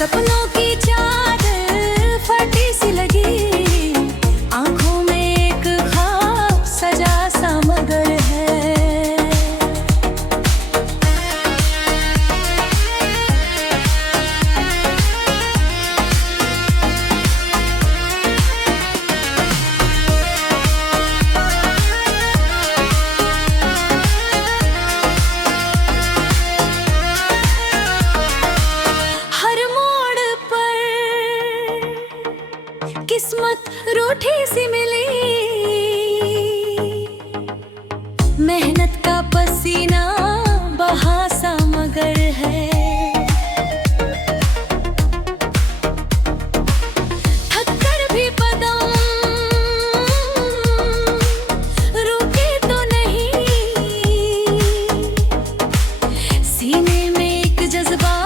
सपनों की चादर फटी सी लगी, आंखों में एक ख्वाब सजा सा मगर है। किस्मत रूठी सी मिली, मेहनत का पसीना बहा सा मगर है। थककर भी कदम रुके तो नहीं, सीने में एक जज्बा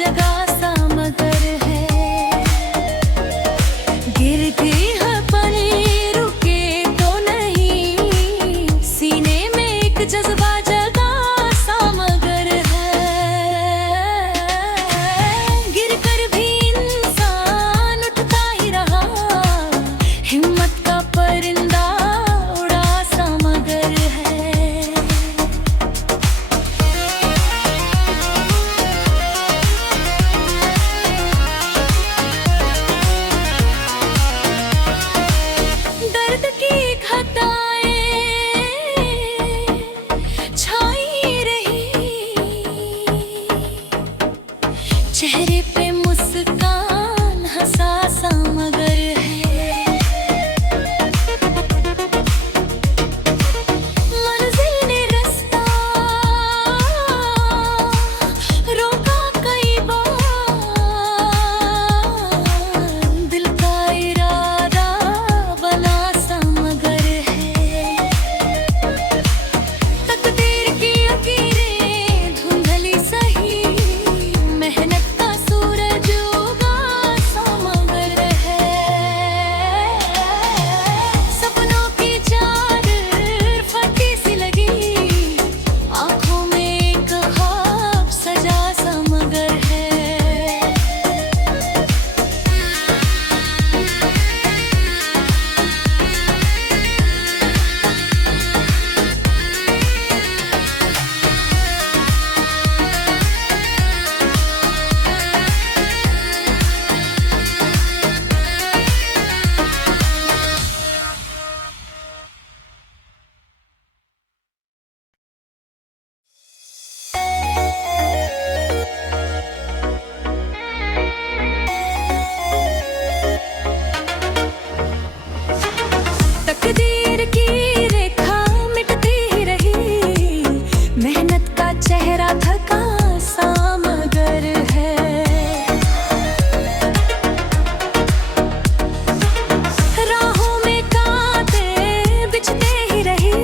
जगा सा मगर है। गिरती है पनी रुके तो नहीं, सीने में एक जज्बा जगा सा मगर है। गिरकर भी इंसान उठता ही रहा, हिम्मत का परिंदा उड़ा सा मगर है। दर्द की घटाएं छाई रही, चेहरे पे मुस्कान हंसा सा मगर है। मंजिल ने रास्ता रोका कई बार, दिल का इरादा बना सा मगर है। तकदीर की लकीरें धुंधली सही, मेहनत का सूरज उगा सा मगर है। सपनों की चादर फटी सी लगी, आंखों में एक ख्वाब सजा सा मगर है। तकदीर की रेखा मिटती ही रही, मेहनत का चेहरा थका सा मगर है। राहों में कांटे बिछते ही रहे,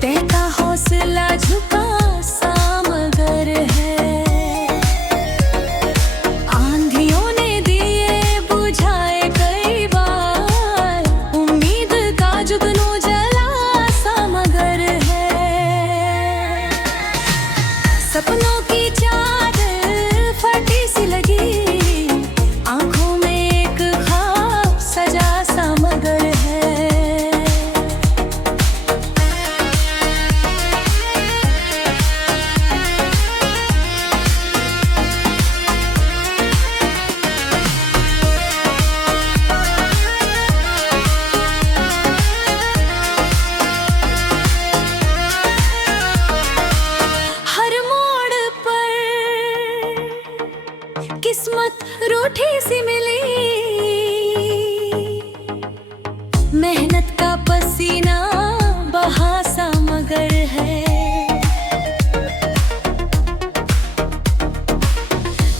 तय का हौसला झुका सा मगर है। आंधियों ने दिए बुझाए कई बार, उम्मीद का जुगनू जला सा मगर है। सपनों की चादर फटी सी लगी, आंखों में एक ख्वाब सजा सा मगर है। हर मोड़ पर किस्मत रूठी सी मिली, मेहनत का पसीना बहा सा मगर है।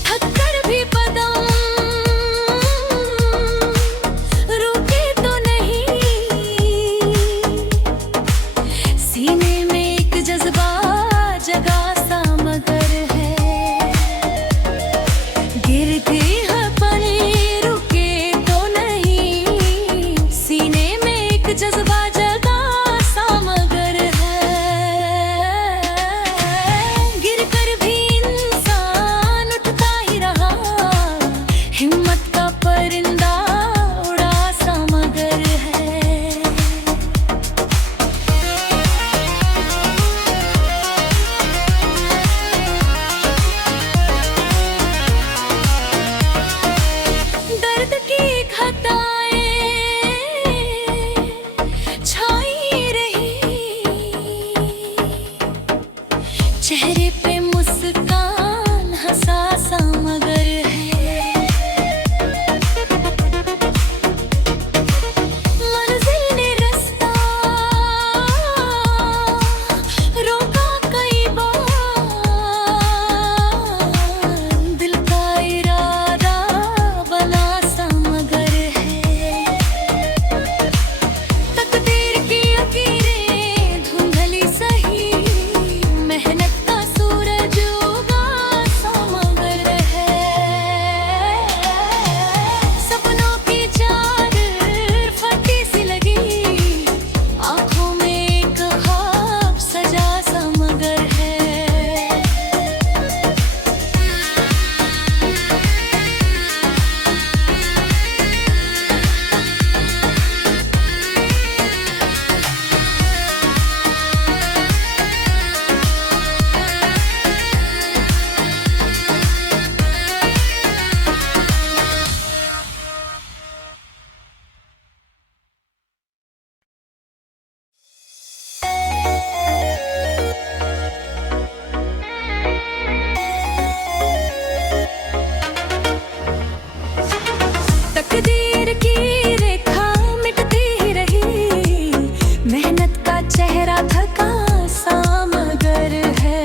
थककर भी कदम रुके तो नहीं, सीने में एक जज्बा जगा सा मगर है। गिरती है पनी रुके तो नहीं, सीने में एक जज्बा जगा मुस्कान हंसा सा मगर है। मंजिल ने रास्ता रोका कई बार, दिल का इरादा बना सा मगर है। तकदीर की लकीरें धुंधली सही, मेहनत का सूरज उगा सा मगर है। सपनों की चादर फटी सी लगी, आंखों में एक ख्वाब सजा सा मगर है। तकदीर की रेखा मिटती ही रही, मेहनत का चेहरा थका सा मगर है।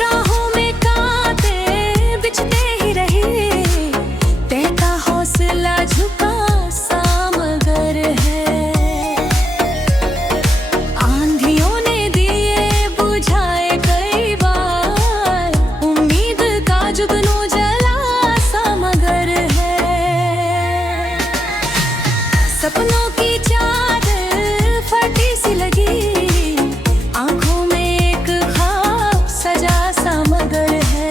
राहों में कांटे बिछते ही रहे, तय का हौसला झुका सा मगर है। आंधियों ने दिए बुझाए कई बार, उम्मीद का जुगनू जला सा मगर है। सपनों की चादर फटी सी लगी, आंखों में एक ख्वाब सजा सा मगर है।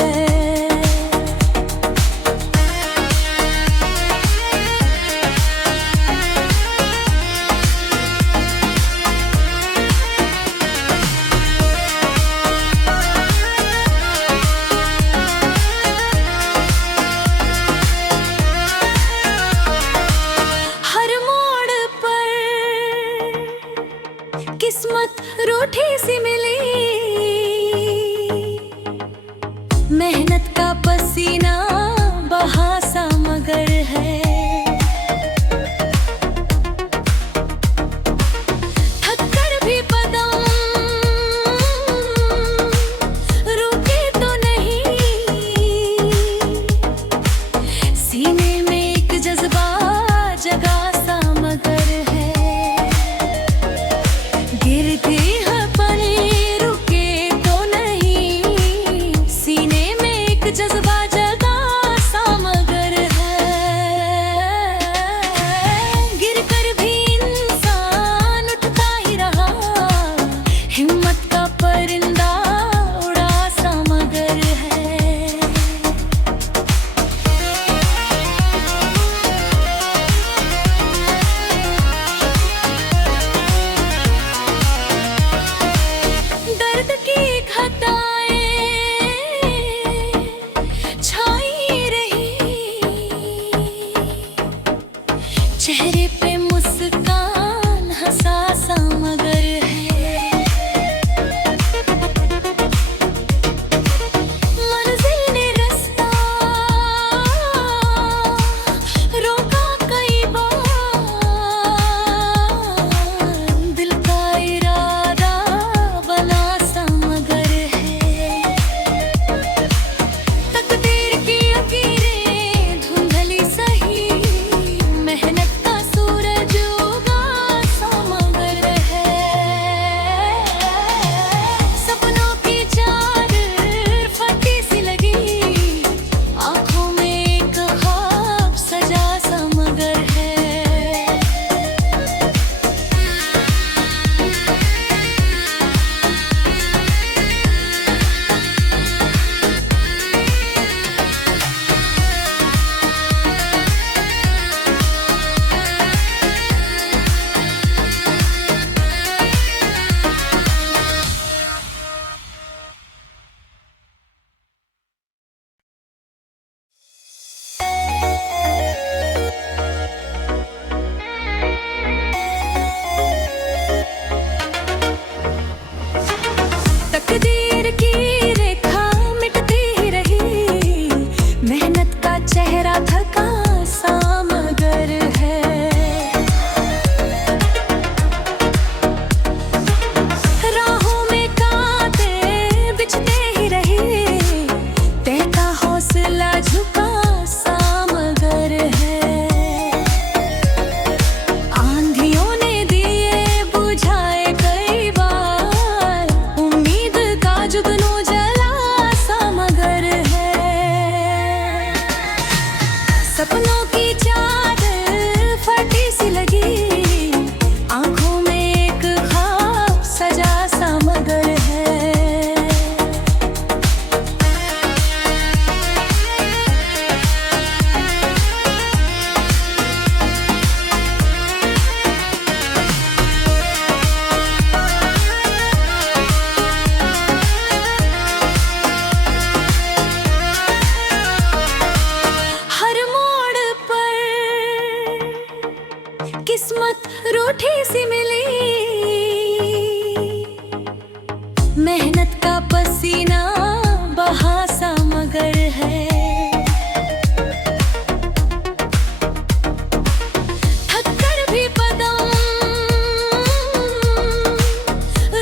हर मोड़ पर किस्मत रूठी सी मिली, मेहनत का पसीना बहा सा मगर है। थक कर भी कदम रुके तो नहीं, सीने में एक जज्बा जगा सा मगर है। गिरती है पनी रुके तो नहीं, सीने में एक जज्बा जगा सा मगर है। तकदीर की रेखा मिटती ही रही, मेहनत का चेहरा थका सा मगर है। राहों में कांटे बिछते ही रहे, तय का हौसला झुका सा मगर है। आंधियों ने दिए बुझाए कई बार, उम्मीद का जुगनू जला सा मगर है। सपनों की चादर फटी सी लगी, आंखों में एक ख्वाब सजा सा मगर है। हर मोड़ पर किस्मत रूठी सी मिली, मेहनत का पसीना बहा सा मगर है। थककर भी कदम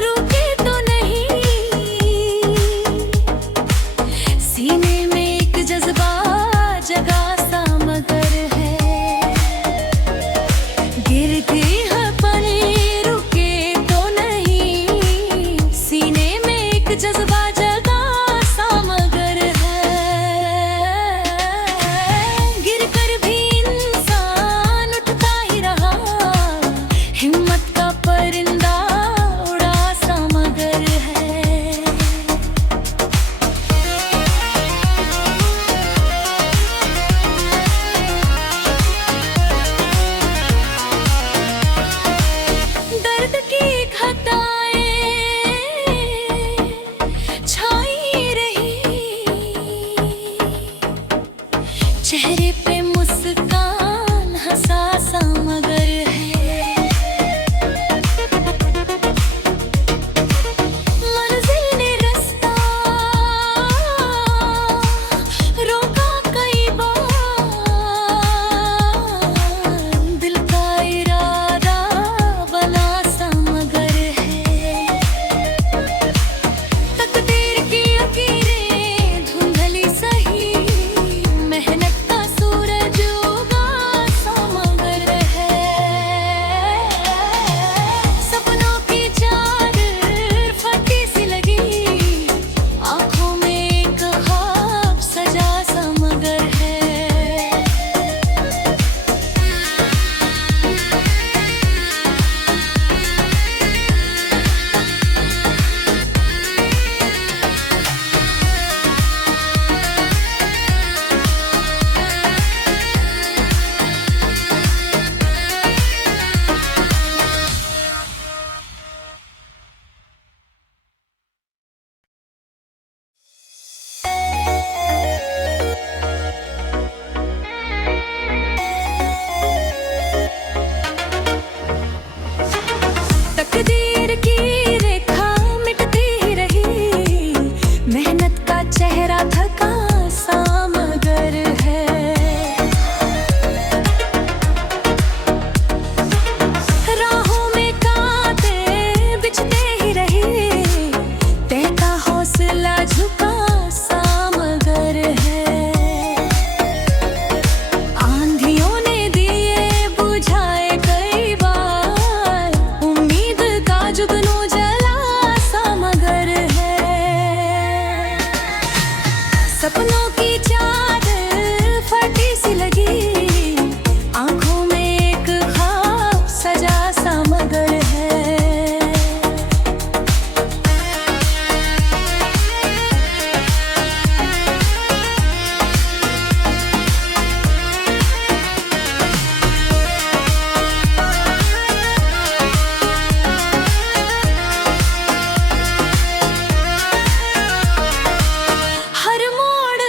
रुके तो नहीं, सीने में एक जज्बा जगा सा मगर है। गिरती है पनी रुके तो नहीं, सीने में एक जज्बा जगा सा मगर है। गिरकर भी इंसान उठता ही रहा, हिम्मत का परिंदा उड़ा सा मगर है। दर्द की घटाएं छाई रही, चेहरे पे मुस्कान हंसा सा मगर है। मंजिल ने रास्ता रोका कई बार, दिल का इरादा बना सा मगर है। तकदीर की लकीरें धुंधली सही, मेहनत का सूरज उगा सा मगर है। सपनों की चादर फटी सी लगी, आंखों में एक ख्वाब सजा सा मगर है। तकदीर की रेखा मिटती ही रही, मेहनत का चेहरा थका सा मगर है। राहों में कांटे बिछते ही रहे, तय का हौसला झुका सा मगर है। आंधियों ने दिए बुझाए कई बार, उम्मीद का जुगनू जला सा मगर है। सपनों की चादर फटी सी लगी, आंखों में एक ख्वाब सजा सा मगर है। हर मोड़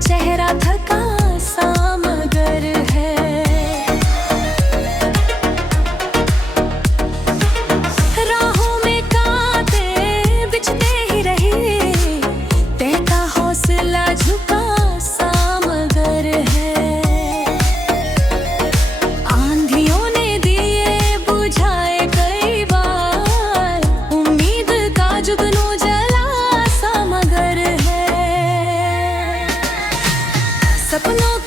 चेहरा थका सा मगर है। राहों में कांटे बिछते ही रहे, तहता हौसला झुका सा मगर है। आंधियों ने दिए बुझाए कई बार, उम्मीद का जुगनू जला सा मगर है। सपनों